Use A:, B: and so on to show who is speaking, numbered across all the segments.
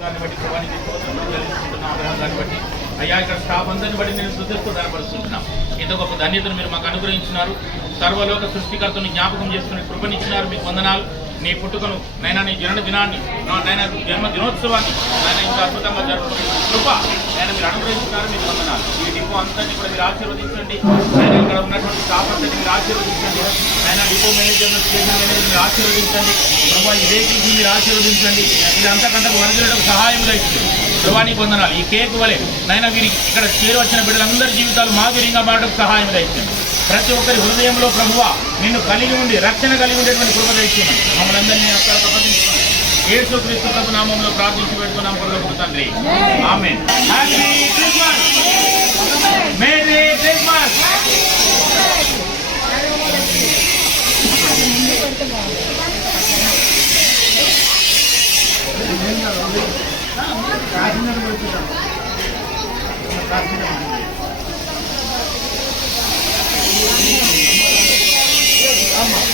A: దాన్ని బట్టి ప్రభాని చెల్లించుకుంటున్నాం అబ్రహం బట్టి. అయ్యా ఇక్కడ స్టాఫ్ అందరిని బట్టి నేను శుద్ధిస్తూ ధనపరుస్తున్నాం ఇంత గొప్ప ధన్యతను మీరు మాకు అనుగ్రహించినారు. సర్వలోక సృష్టికర్తను జ్ఞాపకం చేసుకుని కృపనిచ్చినారు. మీకు వందనాలు. నీ పుట్టుకను నైనా నీ జనన దినాన్ని నా- నైనా జన్మ దినోత్సవాన్ని నైనా ఇంకా అద్భుతంగా జరుపుకునే కృప నేను మీరు అనుగ్రహించినారు మీకు వందనాలు ఈ డిపో అంతని కూడా మీరు ఆశీర్వదించండి. ఆయన ఇక్కడ ఉన్నటువంటి స్టాఫ్ అంతని మీరు ఆశీర్వదించండి. ఆయన డిపో మేనేజర్ స్టేషన్ మేనేజర్ మీరు ఆశీర్వదించండి. ప్రభావ ఇదే వెహికల్స్ మీరు ఆశీర్వదించండి. ఇది అంతకంటే వరదలకు సహాయం ఇస్తుంది ప్రభా నీకు వందనాలు ఈ కేక్ వలె నైనా వీరి ఇక్కడ చేరు వచ్చిన బిడ్డలందరి జీవితాలు మాధుర్యంగా మారడం సహాయం దయచేయండి. ప్రతి ఒక్కరి హృదయంలో ప్రభువ నిన్ను కలిగి ఉండి రక్షణ కలిగి ఉండేటువంటి కృప దయచేయండి మమ్మల్ని అందరినీ అక్కడ ప్రపంచుకున్నాం యేసు క్రీస్తు ప్రభు నామంలో ప్రార్థించి పెడుతున్నాం పొరలకు తండ్రి. ఆమె హ్యాపీ క్రిస్మస్ మేరీ క్రిస్మస్.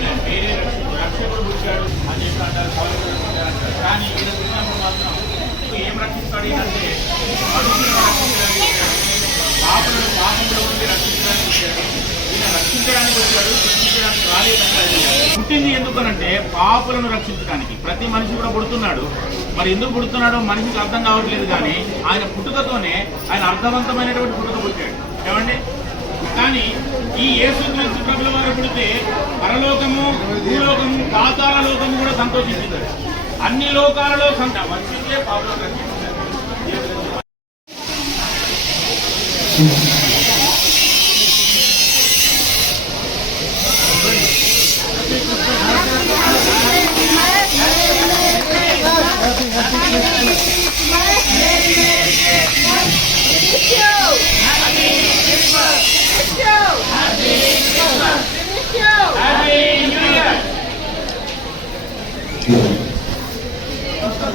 A: చెప్పి అంటారు పౌరులు అంటారు కానీ ఈయన పుట్టినప్పుడు మాత్రం ఏం రక్షిస్తాడు. పాపలను పాపంలో నుండి రక్షించడానికి రక్షించడానికి వచ్చాడు రక్షించడానికి రాలేదంటారు పుట్టింది ఎందుకనంటే పాపులను రక్షించడానికి. ప్రతి మనిషి కూడా పుడుతున్నాడు. మరి ఎందుకు పుడుతున్నాడో మనిషికి అర్థం కావట్లేదు కానీ ఆయన పుట్టుకతోనే ఆయన అర్థవంతమైనటువంటి పుట్టుక పుట్టాడు ఏమండి? కానీ ఈ యేసుక్రీస్తు ప్రభుల వారు పుడితే పరలోకము భూలోకము పాతాల లోకము కూడా సంతోషించింది. అన్ని లోకాలలో సంత వచ్చిందే పాపం